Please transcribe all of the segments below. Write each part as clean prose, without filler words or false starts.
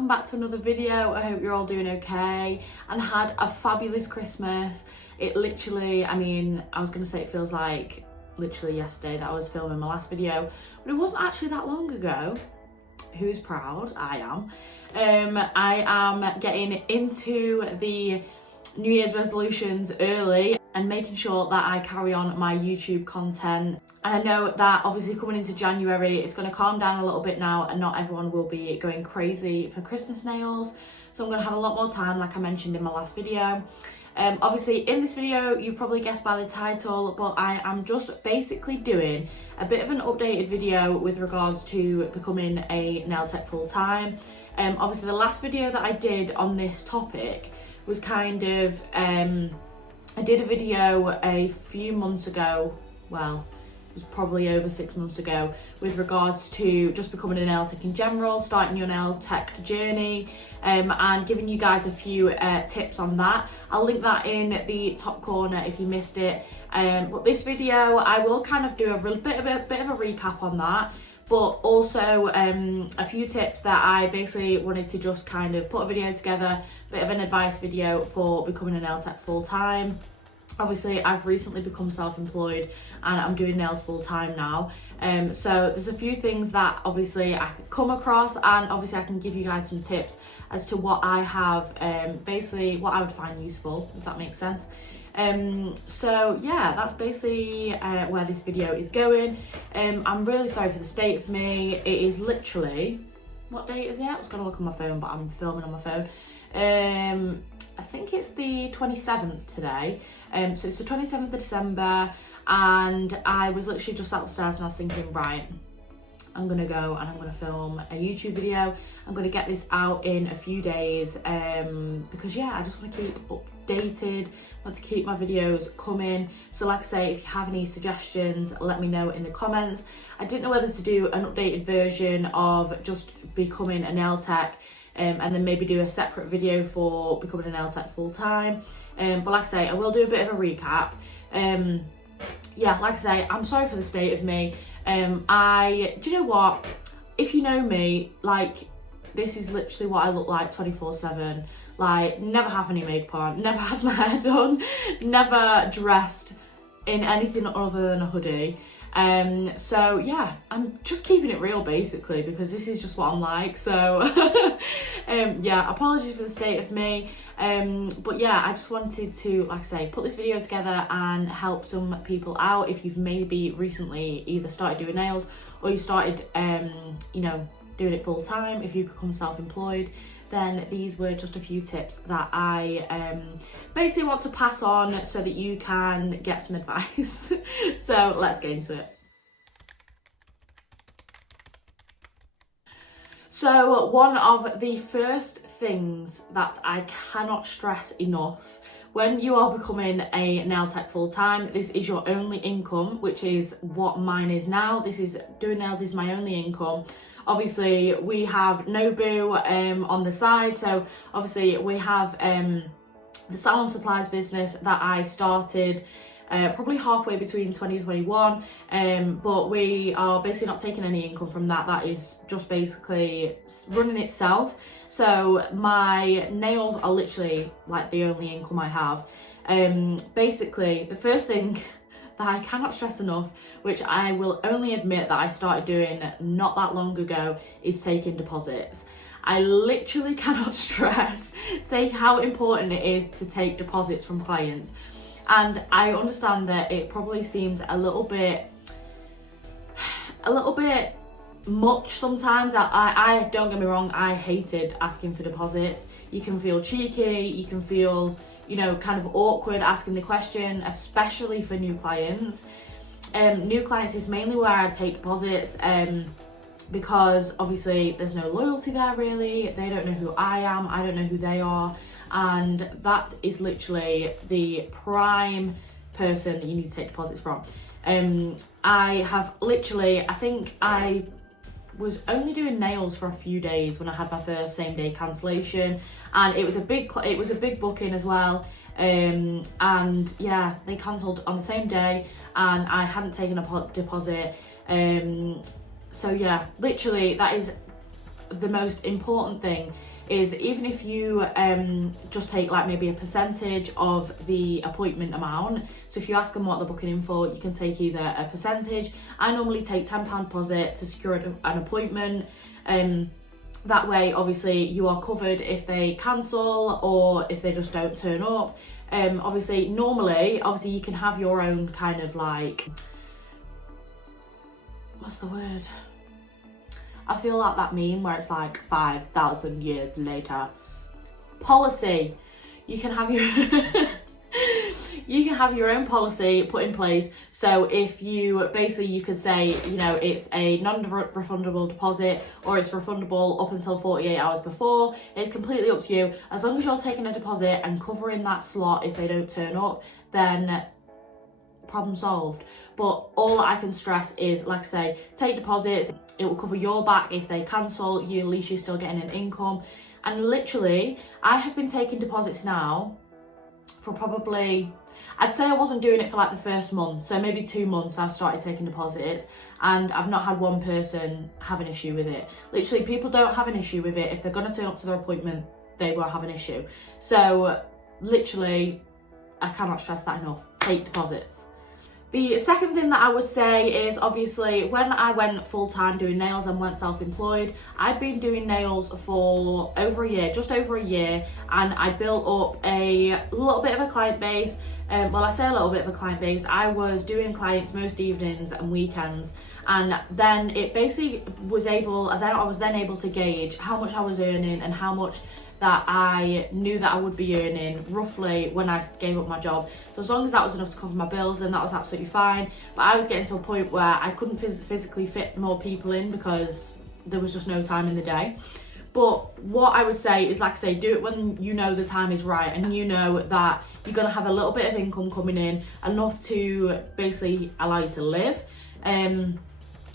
welcome back to another video. I hope you're all doing okay and had a fabulous Christmas. It literally, I mean, I was gonna say it feels like literally yesterday that I was filming my last video, but it wasn't actually that long ago. Who's proud? I am. I am getting into the New Year's resolutions early and making sure that I carry on my YouTube content. And I know that obviously coming into January, it's going to calm down a little bit now and not everyone will be going crazy for Christmas nails. So I'm going to have a lot more time, like I mentioned in my last video. Obviously in this video, you've probably guessed by the title, but I am just basically doing a bit of an updated video with regards to becoming a nail tech full time. Obviously the last video that I did on this topic was kind of, I did a video a few months ago, well, it was probably over 6 months ago, with regards to just becoming a nail tech in general, starting your nail tech journey, and giving you guys a few tips on that. I'll link that in the top corner if you missed it. But this video, I will kind of do a bit of a recap on that, but also a few tips that I basically wanted to just kind of put a video together, a bit of an advice video for becoming a nail tech full time. Obviously I've recently become self-employed and I'm doing nails full time now. So there's a few things that obviously I could come across, and obviously I can give you guys some tips as to what I have, basically what I would find useful, if that makes sense. So yeah, that's basically where this video is going. I'm really sorry for the state of me. It is literally, what date is it? I was gonna look on my phone, but I'm filming on my phone. I think it's the 27th today. So it's the 27th of December, and I was literally just upstairs and I was thinking, right, I'm gonna go and I'm gonna film a YouTube video. I'm gonna get this out in a few days, because yeah, I just want to keep updated, want to keep my videos coming. So like I say, if you have any suggestions, let me know in the comments. I didn't know whether to do an updated version of just becoming a nail tech, and then maybe do a separate video for becoming a nail tech full time. But like I say, I will do a bit of a recap. Yeah, like I say, I'm sorry for the state of me. Do you know what? If you know me, like, this is literally what I look like 24/7. Like, never have any makeup on, never have my hair done, never dressed in anything other than a hoodie. So yeah, I'm just keeping it real basically, because this is just what I'm like. So yeah, apologies for the state of me. But yeah, I just wanted to, like I say, put this video together and help some people out. If you've maybe recently either started doing nails or you started, you know, doing it full time, if you become self-employed, then these were just a few tips that I basically want to pass on so that you can get some advice. So let's get into it. So one of the first things that I cannot stress enough, when you are becoming a nail tech full time, this is your only income, which is what mine is now. Doing nails is my only income. Obviously we have Nobu on the side, so obviously we have the salon supplies business that I started probably halfway between 2021, but we are basically not taking any income from that. That is just basically running itself. So my nails are literally like the only income I have. Basically the first thing that I cannot stress enough, which I will only admit that I started doing not that long ago, is taking deposits. I literally cannot stress how important it is to take deposits from clients. And I understand that it probably seems a little bit much sometimes. I don't get me wrong, I hated asking for deposits. You can feel cheeky, you can feel, you know, kind of awkward asking the question, especially for new clients. New clients is mainly where I take deposits, because obviously there's no loyalty there really. They don't know who I am, I don't know who they are, and that is literally the prime person that you need to take deposits from. I think I was only doing nails for a few days when I had my first same day cancellation, and it was a big booking as well. And yeah, they cancelled on the same day and I hadn't taken a deposit. So yeah, literally that is the most important thing is, even if you just take like maybe a percentage of the appointment amount, so if you ask them what they're booking in for, you can take either a percentage. I normally take £10 deposit to secure an appointment. That way, obviously, you are covered if they cancel or if they just don't turn up. Obviously, normally, you can have your own kind of like, what's the word? I feel like that meme where it's like 5,000 years later. Policy. You can have your you can have your own policy put in place. So if you could say, you know, it's a non-refundable deposit, or it's refundable up until 48 hours before. It's completely up to you. As long as you're taking a deposit and covering that slot if they don't turn up, then problem solved. But all I can stress is, like I say, take deposits. It will cover your back if they cancel. At least you're still getting an income. And literally, I have been taking deposits now for probably, I'd say I wasn't doing it for like the first month, so maybe 2 months I've started taking deposits, and I've not had one person have an issue with it. Literally, people don't have an issue with it. If they're going to turn up to their appointment, they will have an issue. So literally, I cannot stress that enough. Take deposits. The second thing that I would say is, obviously, when I went full-time doing nails and went self-employed, I'd been doing nails for over a year, just over a year, and I built up a little bit of a client base. Well, I say a little bit of a client base. I was doing clients most evenings and weekends, and then it basically I was then able to gauge how much I was earning and how much that I knew that I would be earning roughly when I gave up my job. So as long as that was enough to cover my bills, then that was absolutely fine. But I was getting to a point where I couldn't physically fit more people in because there was just no time in the day. But what I would say is, like I say, do it when you know the time is right and you know that you're going to have a little bit of income coming in, enough to basically allow you to live.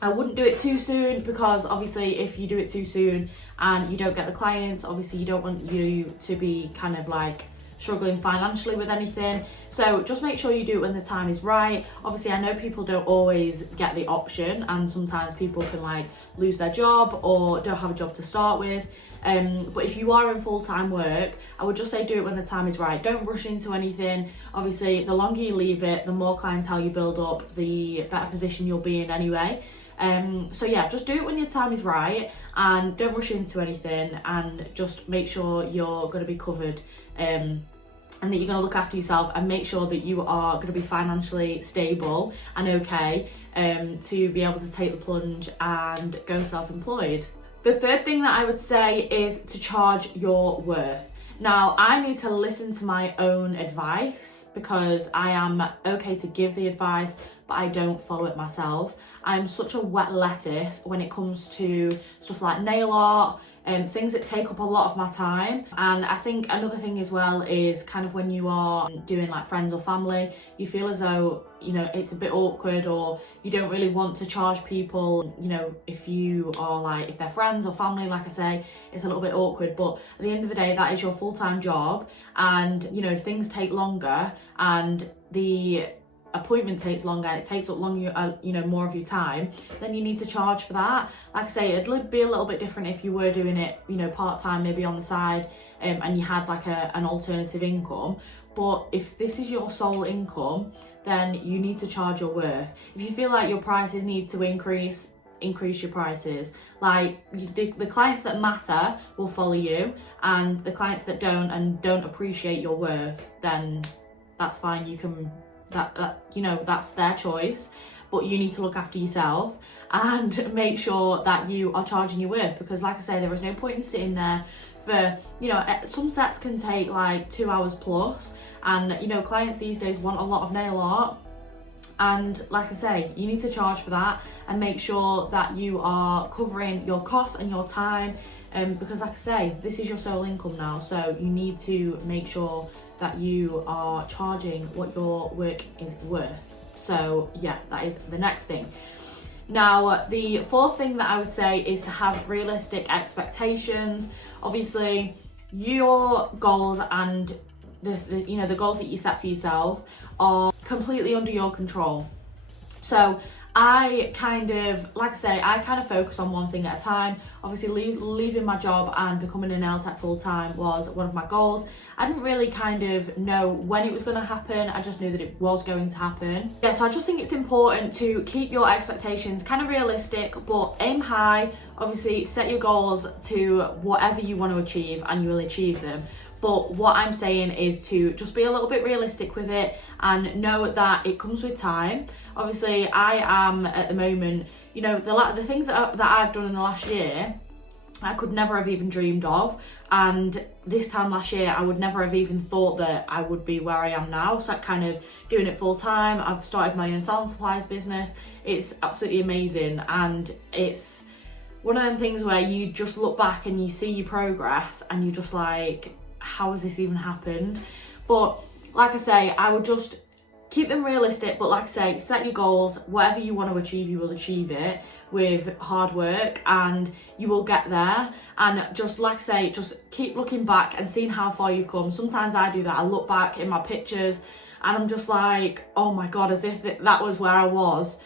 I wouldn't do it too soon, because obviously if you do it too soon and you don't get the clients, obviously you don't want you to be kind of like struggling financially with anything. So just make sure you do it when the time is right. Obviously, I know people don't always get the option, and sometimes people can like lose their job or don't have a job to start with. But if you are in full-time work, I would just say do it when the time is right. Don't rush into anything. Obviously, the longer you leave it, the more clientele you build up, the better position you'll be in anyway. So yeah, just do it when your time is right, and don't rush into anything, and just make sure you're going to be covered, and that you're going to look after yourself, and make sure that you are going to be financially stable and okay, to be able to take the plunge and go self-employed. The third thing that I would say is to charge your worth. Now, I need to listen to my own advice, because I am okay to give the advice, but I don't follow it myself. I'm such a wet lettuce when it comes to stuff like nail art, things that take up a lot of my time. And I think another thing as well is kind of when you are doing like friends or family, you feel as though, you know, it's a bit awkward, or you don't really want to charge people, you know, if they're friends or family, like I say, it's a little bit awkward. But at the end of the day, that is your full-time job, and, you know, if things take longer and the appointment takes longer and it takes up longer, more of your time, then you need to charge for that. Like I say, it'd be a little bit different if you were doing it, part-time, maybe on the side, and you had like an alternative income. But if this is your sole income, then you need to charge your worth. If you feel like your prices need to increase your prices. Like, the clients that matter will follow you, and the clients that don't and don't appreciate your worth, then that's fine. You can that's their choice, but you need to look after yourself and make sure that you are charging your worth. Because like I say, there is no point in sitting there for, some sets can take like 2 hours plus, and clients these days want a lot of nail art. And like I say, you need to charge for that and make sure that you are covering your costs and your time, because like I say, this is your sole income now, so you need to make sure that you are charging what your work is worth. So yeah, that is the next thing. Now, the fourth thing that I would say is to have realistic expectations. Obviously, your goals and the goals that you set for yourself are completely under your control. So I kind of, like I say, I kind of focus on one thing at a time. Obviously leaving my job and becoming a nail tech full time was one of my goals. I didn't really kind of know when it was going to happen, I just knew that it was going to happen. Yeah, so I just think it's important to keep your expectations kind of realistic, but aim high. Obviously set your goals to whatever you want to achieve and you will achieve them. But what I'm saying is to just be a little bit realistic with it and know that it comes with time. Obviously, I am at the moment, you know, the things that I've done in the last year, I could never have even dreamed of. And this time last year, I would never have even thought that I would be where I am now. So kind of doing it full time. I've started my own salon supplies business. It's absolutely amazing. And it's one of them things where you just look back and you see your progress and you're just like, how has this even happened? But like I say, I would just keep them realistic, but like I say, set your goals. Whatever you want to achieve, you will achieve it with hard work and you will get there. And just like I say, just keep looking back and seeing how far you've come. Sometimes I do that. I look back in my pictures and I'm just like, oh my God, as if that was where I was.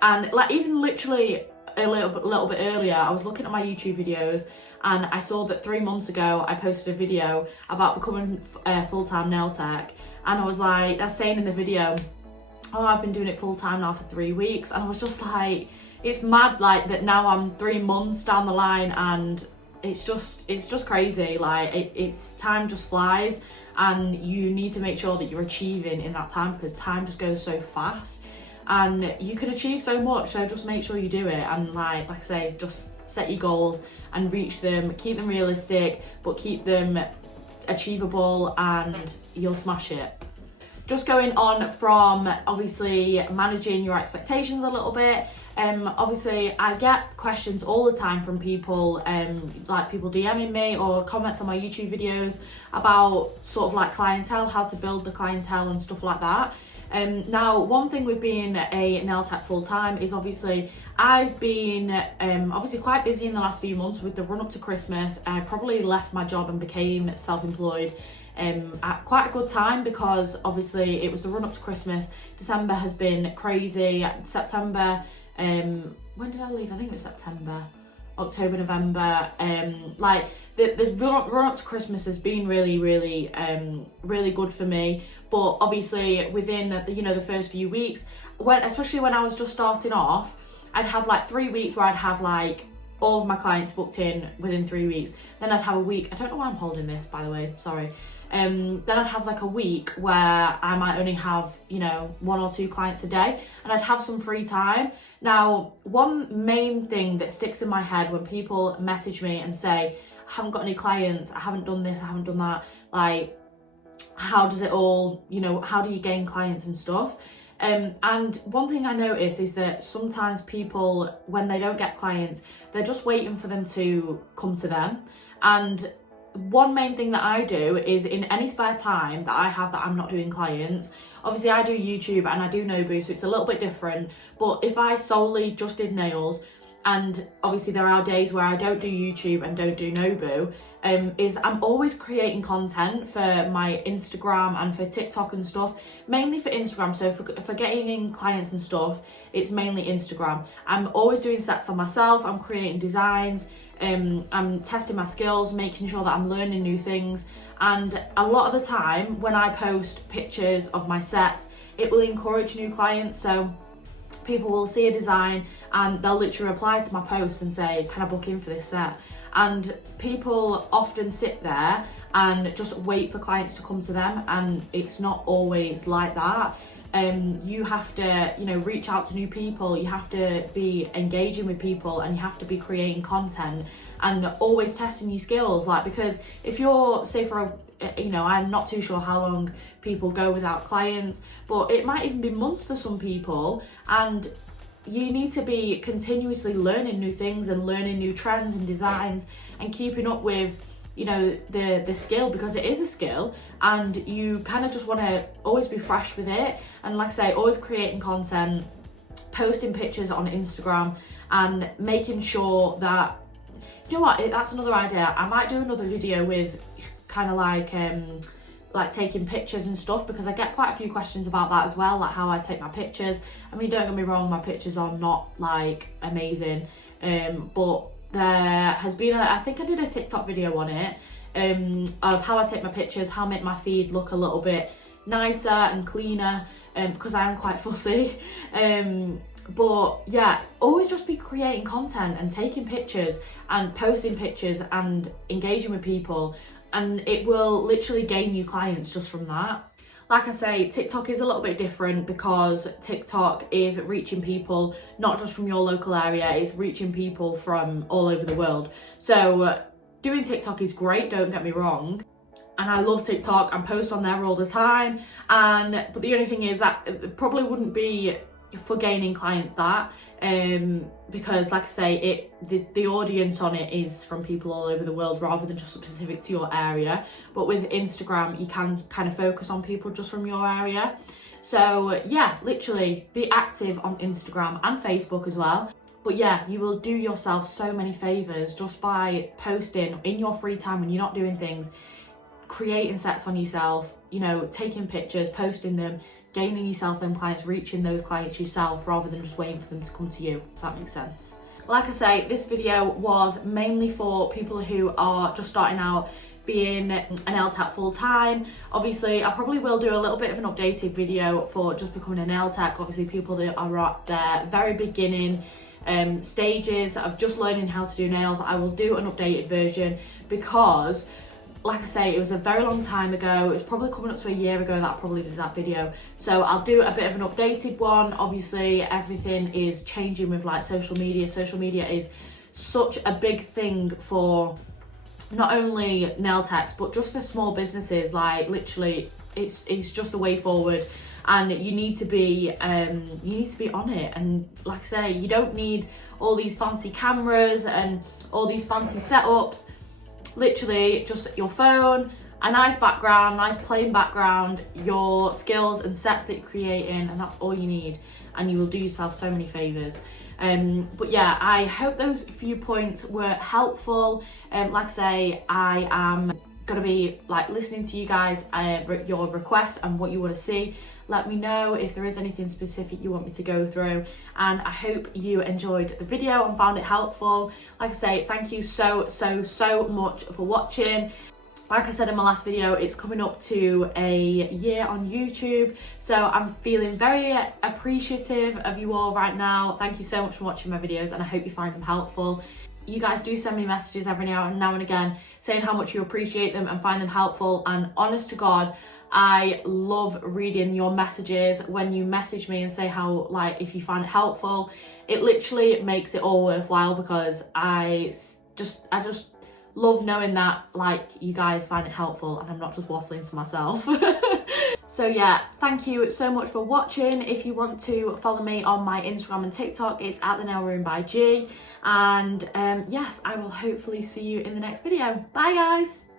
And like even literally a little bit earlier, I was looking at my YouTube videos and I saw that 3 months ago I posted a video about becoming a full-time nail tech, and I was like, that's saying in the video, oh, I've been doing it full-time now for 3 weeks, and I was just like, it's mad like that now I'm 3 months down the line, and it's just crazy. Like it's time just flies, and you need to make sure that you're achieving in that time because time just goes so fast and you can achieve so much. So just make sure you do it, and like I say, just set your goals and reach them, keep them realistic, but keep them achievable and you'll smash it. Just going on from obviously managing your expectations a little bit, obviously I get questions all the time from people, like people DMing me or comments on my YouTube videos about sort of like clientele, how to build the clientele and stuff like that. Now, one thing with being a nail tech full time is obviously I've been obviously quite busy in the last few months with the run up to Christmas. I probably left my job and became self-employed at quite a good time because obviously it was the run up to Christmas. December has been crazy. September, when did I leave? I think it was September. October, November, like the run up to Christmas has been really good for me. But obviously within the first few weeks, especially when I was just starting off, I'd have like 3 weeks where I'd have like all of my clients booked in within 3 weeks. Then I'd have a week. I don't know why I'm holding this, by the way. Sorry. Then I'd have like a week where I might only have, 1 or 2 clients a day, and I'd have some free time. Now, one main thing that sticks in my head when people message me and say, I haven't got any clients, I haven't done this, I haven't done that, like, how does it all, how do you gain clients and stuff? And one thing I notice is that sometimes people, when they don't get clients, they're just waiting for them to come to them. And one main thing that I do is in any spare time that I have that I'm not doing clients, obviously I do YouTube and I do Nobu, so it's a little bit different. But if I solely just did nails, and obviously there are days where I don't do YouTube and don't do Nobu, is I'm always creating content for my Instagram and for TikTok and stuff, mainly for Instagram. So for getting clients and stuff, it's mainly Instagram. I'm always doing sets on myself, I'm creating designs, I'm testing my skills, making sure that I'm learning new things. And a lot of the time when I post pictures of my sets, it will encourage new clients. So people will see a design and they'll literally reply to my post and say, can I book in for this set? And people often sit there and just wait for clients to come to them, and it's not always like that. You have to, reach out to new people, you have to be engaging with people, and you have to be creating content and always testing your skills. Like, because if you're, say for I'm not too sure how long people go without clients, but it might even be months for some people, and you need to be continuously learning new things and learning new trends and designs and keeping up with the skill, because it is a skill, and you kind of just want to always be fresh with it. And like I say, always creating content, posting pictures on Instagram, and making sure that, that's another idea. I might do another video with kind of like like taking pictures and stuff, because I get quite a few questions about that as well, like how I take my pictures. I mean, don't get me wrong, my pictures are not like amazing, but there has been I think I did a TikTok video on it, of how I take my pictures, how I make my feed look a little bit nicer and cleaner, because I am quite fussy. But yeah, always just be creating content and taking pictures and posting pictures and engaging with people, and it will literally gain you clients just from that. Like I say, TikTok is a little bit different because TikTok is reaching people not just from your local area, it's reaching people from all over the world. So doing TikTok is great, don't get me wrong. And I love TikTok and post on there all the time. But the only thing is that it probably wouldn't be for gaining clients because like I say, the audience on it is from people all over the world rather than just specific to your area. But with Instagram, you can kind of focus on people just from your area. So yeah, literally be active on Instagram and Facebook as well. But yeah, you will do yourself so many favors just by posting in your free time when you're not doing things, creating sets on yourself, you know, taking pictures, posting them, gaining yourself them clients, reaching those clients yourself rather than just waiting for them to come to you, if that makes sense. Like I say, this video was mainly for people who are just starting out being an nail tech full time. Obviously, I probably will do a little bit of an updated video for just becoming a nail tech. Obviously, people that are at their very beginning stages of just learning how to do nails, I will do an updated version because like I say, it was a very long time ago. It's probably coming up to a year ago that I probably did that video. So I'll do a bit of an updated one. Obviously, everything is changing with like social media. Social media is such a big thing for not only nail techs, but just for small businesses. Like literally, it's just the way forward. And you need to be on it. And like I say, you don't need all these fancy cameras and all these fancy setups. Literally just your phone, a nice background, nice plain background, your skills and sets that you're creating, and that's all you need, and you will do yourself so many favors. But yeah, I hope those few points were helpful. Like I say, I am gonna be like listening to you guys, your requests and what you want to see. Let me know if there is anything specific you want me to go through, and I hope you enjoyed the video and found it helpful. Like I say, thank you so much for watching. Like I said in my last video, it's coming up to a year on YouTube, so I'm feeling very appreciative of you all right now. Thank you so much for watching my videos, and I hope you find them helpful. You guys do send me messages every now and again saying how much you appreciate them and find them helpful, and honest to God, I love reading your messages when you message me and say how, like, if you find it helpful. It literally makes it all worthwhile because I just love knowing that like you guys find it helpful and I'm not just waffling to myself. So yeah, thank you so much for watching. If you want to follow me on my Instagram and TikTok, it's at the Nail Room by G. And yes, I will hopefully see you in the next video. Bye guys.